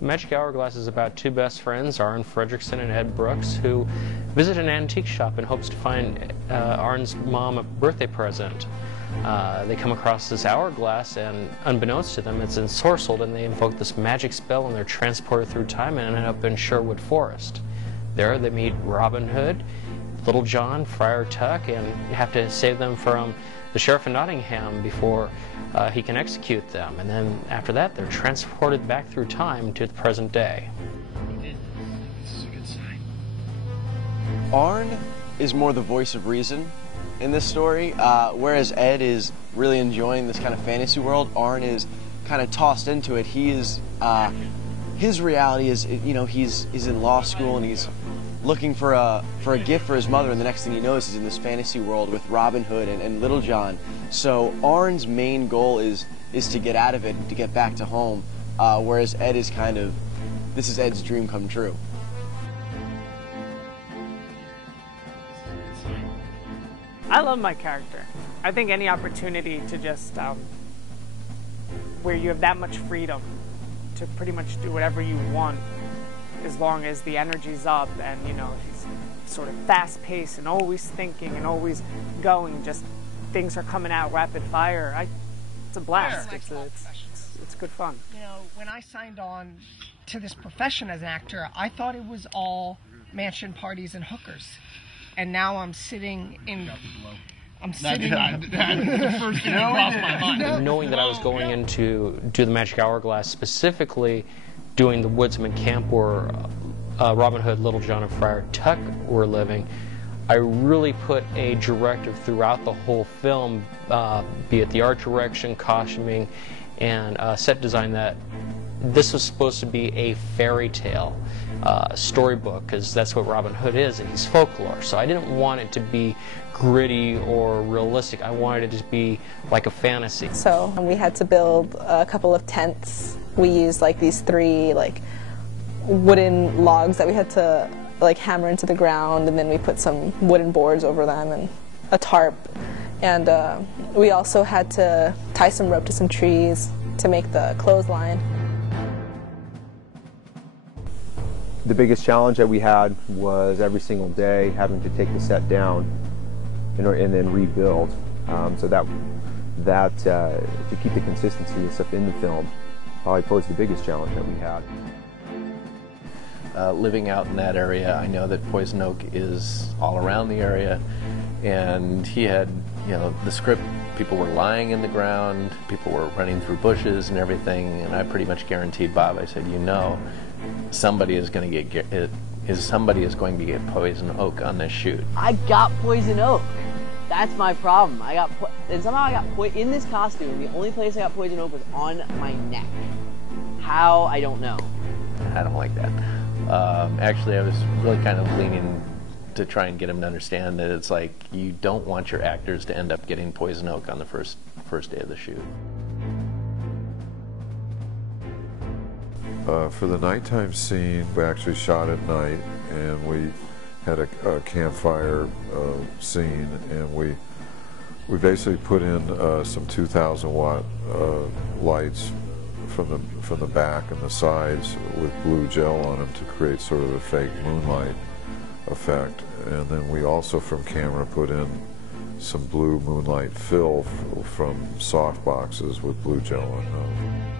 Magic Hourglass is about two best friends, Arn Fredrickson and Ed Brooks, who visit an antique shop in hopes to find Arn's mom a birthday present. They come across this hourglass, and unbeknownst to them, it's ensorcelled, and they invoke this magic spell, and they're transported through time and end up in Sherwood Forest. There they meet Robin Hood, Little John, Friar Tuck, and have to save them from the Sheriff of Nottingham before he can execute them. And then after that, they're transported back through time to the present day. This is a good sign. Arn is more the voice of reason in this story, whereas Ed is really enjoying this kind of fantasy world. Arn is kind of tossed into it. He is, his reality is, you know, he's in law school and he's looking for a gift for his mother, and the next thing he knows he's in this fantasy world with Robin Hood and Little John. So Arn's main goal is to get out of it, to get back to home, whereas Ed is kind of, this is Ed's dream come true. I love my character. I think any opportunity to just, where you have that much freedom to pretty much do whatever you want, as long as the energy's up and, you know, he's sort of fast-paced and always thinking and always going, just things are coming out rapid fire. It's a blast. It's good fun. You know, when I signed on to this profession as an actor, I thought it was all mansion parties and hookers. And now I'm sitting in... the first thing that crossed my mind. Knowing that I was going into do the Magic Hourglass, specifically doing the woodsman camp where Robin Hood, Little John, and Friar Tuck were living, I really put a directive throughout the whole film, be it the art direction, costuming, and set design, that this was supposed to be a fairy tale storybook, because that's what Robin Hood is, and he's folklore. So I didn't want it to be gritty or realistic. I wanted it to be like a fantasy. So we had to build a couple of tents. We used like these three like wooden logs that we had to like hammer into the ground, and then we put some wooden boards over them and a tarp. And we also had to tie some rope to some trees to make the clothesline. The biggest challenge that we had was every single day having to take the set down and then rebuild. So that to keep the consistency and stuff in the film probably posed the biggest challenge that we had. Living out in that area, I know that Poison Oak is all around the area, and he had, you know, the script, people were lying in the ground, people were running through bushes and everything, and I pretty much guaranteed Bob, I said, you know, somebody is going to get Poison Oak on this shoot. I got Poison Oak. That's my problem. And somehow I got in this costume. The only place I got Poison Oak was on my neck. How, I don't know. I don't like that. Actually, I was really kind of leaning to try and get him to understand that it's like you don't want your actors to end up getting Poison Oak on the first day of the shoot. For the nighttime scene, we actually shot at night, and we had a campfire scene, and we basically put in some 2,000 watt lights from the back and the sides with blue gel on them to create sort of a fake moonlight effect. And then we also from camera put in some blue moonlight fill from soft boxes with blue gel on them.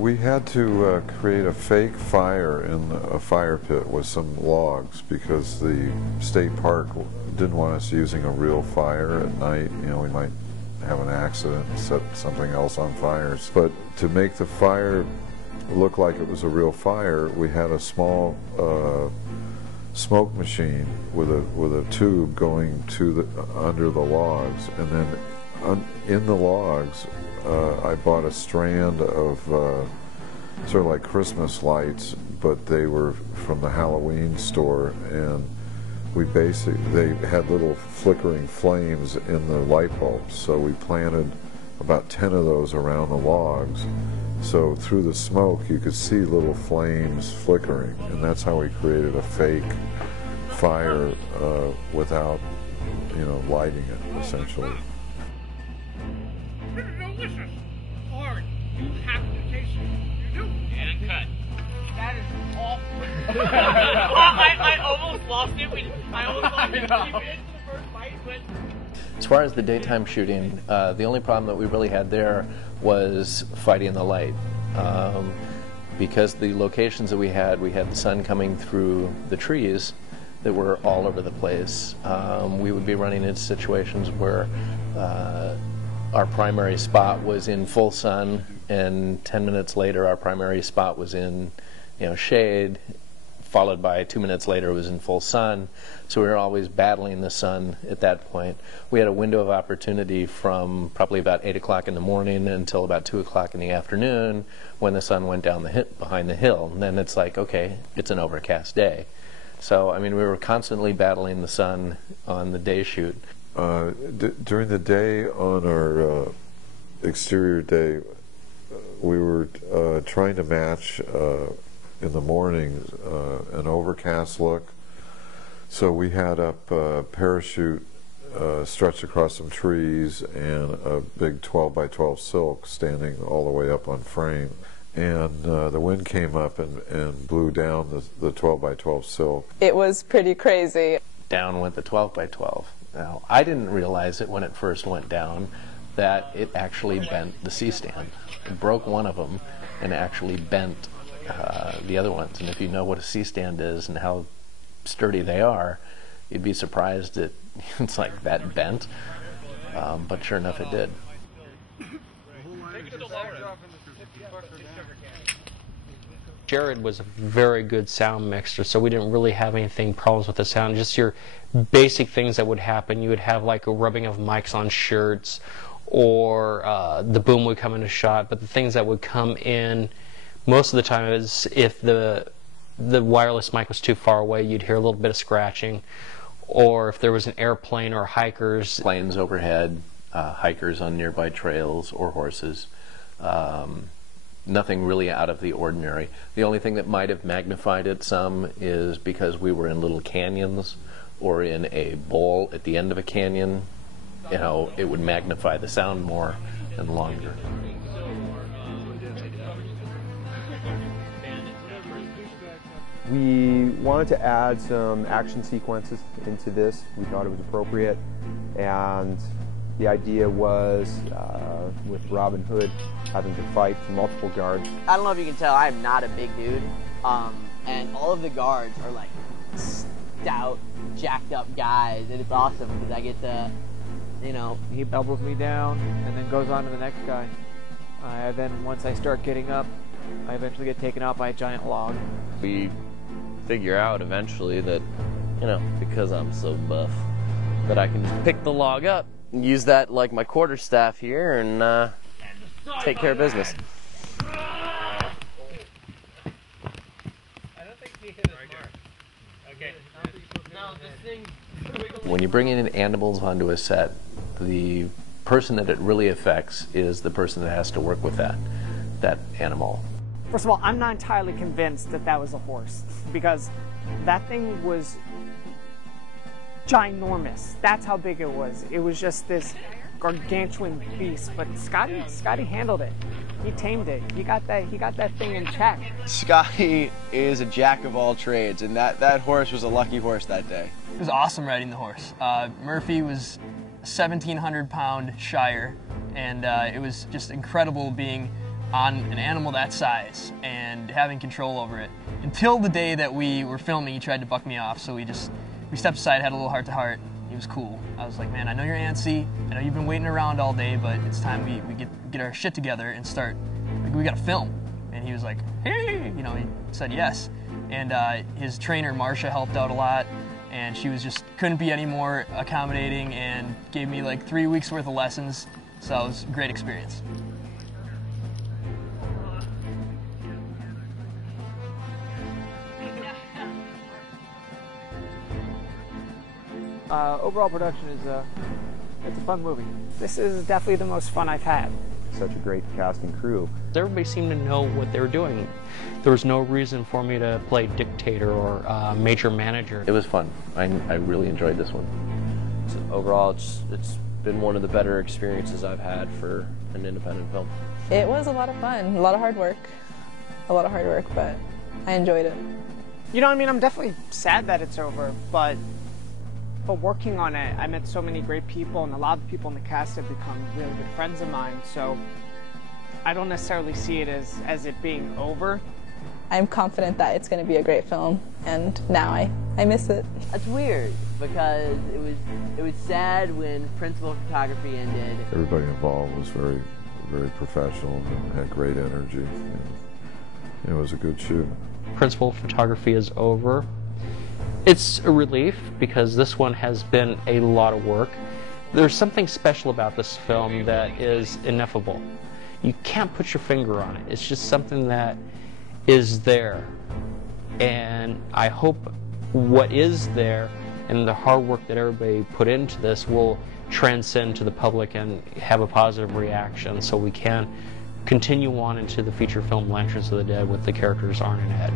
We had to create a fake fire in a fire pit with some logs because the state park didn't want us using a real fire at night. You know, we might have an accident and set something else on fire. But to make the fire look like it was a real fire, we had a small smoke machine with a tube going to under the logs, and then in the logs I bought a strand of sort of like Christmas lights, but they were from the Halloween store, and they had little flickering flames in the light bulbs, so we planted about 10 of those around the logs, so through the smoke you could see little flames flickering, and that's how we created a fake fire without, you know, lighting it, essentially. Delicious. And cut. That is awful. I almost lost it. I almost lost it. The first fight, but... As far as the daytime shooting, the only problem that we really had there was fighting the light. Because the locations that we had the sun coming through the trees that were all over the place. We would be running into situations where our primary spot was in full sun, and 10 minutes later our primary spot was in shade, followed by 2 minutes later it was in full sun. So we were always battling the sun at that point. We had a window of opportunity from probably about 8 o'clock in the morning until about 2 o'clock in the afternoon when the sun went down behind the hill. And then it's like, okay, it's an overcast day. So, I mean, we were constantly battling the sun on the day shoot. During the day on our exterior day, we were trying to match in the morning an overcast look. So we had up a parachute stretched across some trees and a big 12 by 12 silk standing all the way up on frame. And the wind came up and blew down the 12 by 12 silk. It was pretty crazy. Down went the 12 by 12. Now, I didn't realize it when it first went down that it actually bent the C-stand. It broke one of them and actually bent the other ones. And if you know what a C-stand is and how sturdy they are, you'd be surprised that it's like that bent. But sure enough, it did. Jared was a very good sound mixer, so we didn't really have anything problems with the sound. Just your basic things that would happen. You would have like a rubbing of mics on shirts, or the boom would come into shot. But the things that would come in most of the time is if the wireless mic was too far away, you'd hear a little bit of scratching, or if there was an airplane or hikers. Planes overhead, hikers on nearby trails, or horses. Nothing really out of the ordinary. The only thing that might have magnified it some is because we were in little canyons or in a bowl at the end of a canyon, it would magnify the sound more and longer. We wanted to add some action sequences into this. We thought it was appropriate, and the idea was with Robin Hood having to fight multiple guards. I don't know if you can tell, I am not a big dude, and all of the guards are like stout, jacked up guys, and it's awesome because I get to, He elbows me down and then goes on to the next guy. Then once I start getting up, I eventually get taken out by a giant log. We figure out eventually that, because I'm so buff, that I can just pick the log up and use that like my quarterstaff here and take care of business. When you bring in animals onto a set, the person that it really affects is the person that has to work with that animal. First of all, I'm not entirely convinced that that was a horse, because that thing was ginormous. That's how big it was. It was just this gargantuan beast, but Scotty handled it. He tamed it. He got that thing in check. Scotty is a jack of all trades, and that horse was a lucky horse that day. It was awesome riding the horse. Murphy was a 1,700-pound Shire, and it was just incredible being on an animal that size and having control over it. Until the day that we were filming, he tried to buck me off, so we stepped aside, had a little heart-to-heart. He was cool. I was like, man, I know you're antsy. I know you've been waiting around all day, but it's time we get our shit together and start. We got to film. And he was like, hey, he said yes. And his trainer, Marsha, helped out a lot, and she couldn't be any more accommodating and gave me like 3 weeks worth of lessons. So it was a great experience. Overall production is it's a fun movie. This is definitely the most fun I've had. Such a great cast and crew. Everybody seemed to know what they were doing. There was no reason for me to play dictator or major manager. It was fun. I really enjoyed this one. So overall, it's been one of the better experiences I've had for an independent film. It was a lot of fun, a lot of hard work. But I enjoyed it. You know, I mean, I'm definitely sad that it's over, but working on it, I met so many great people, and a lot of the people in the cast have become really good friends of mine, so I don't necessarily see it as it being over. I'm confident that it's going to be a great film, and now I miss it. That's weird, because it was sad when principal photography ended. Everybody involved was very, very professional and had great energy. It was a good shoot. Principal photography is over. It's a relief because this one has been a lot of work. There's something special about this film that is ineffable. You can't put your finger on it. It's just something that is there. And I hope what is there and the hard work that everybody put into this will transcend to the public and have a positive reaction so we can continue on into the feature film Lanterns of the Dead with the characters Arn and Ed.